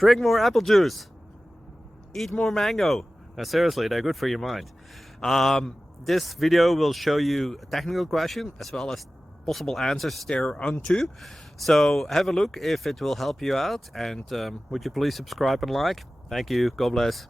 Drink more apple juice. Eat more mango. Now, seriously, they're good for your mind. This video will show you a technical question as well as possible answers thereunto. So have a look if it will help you out, and would you please subscribe and like? Thank you. God bless.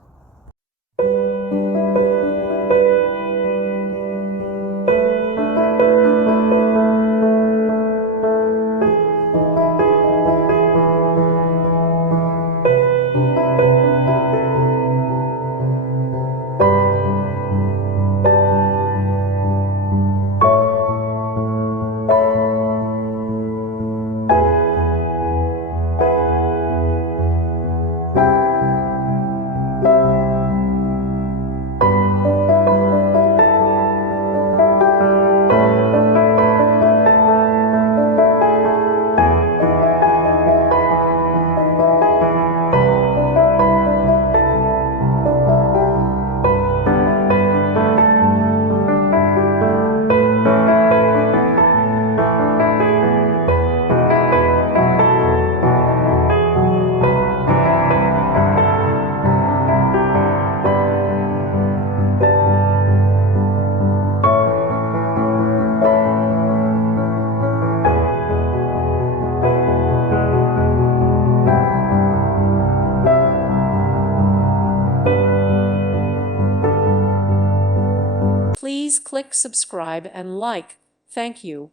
Please click subscribe and like. Thank you.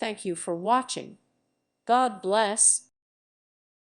Thank you for watching. God bless.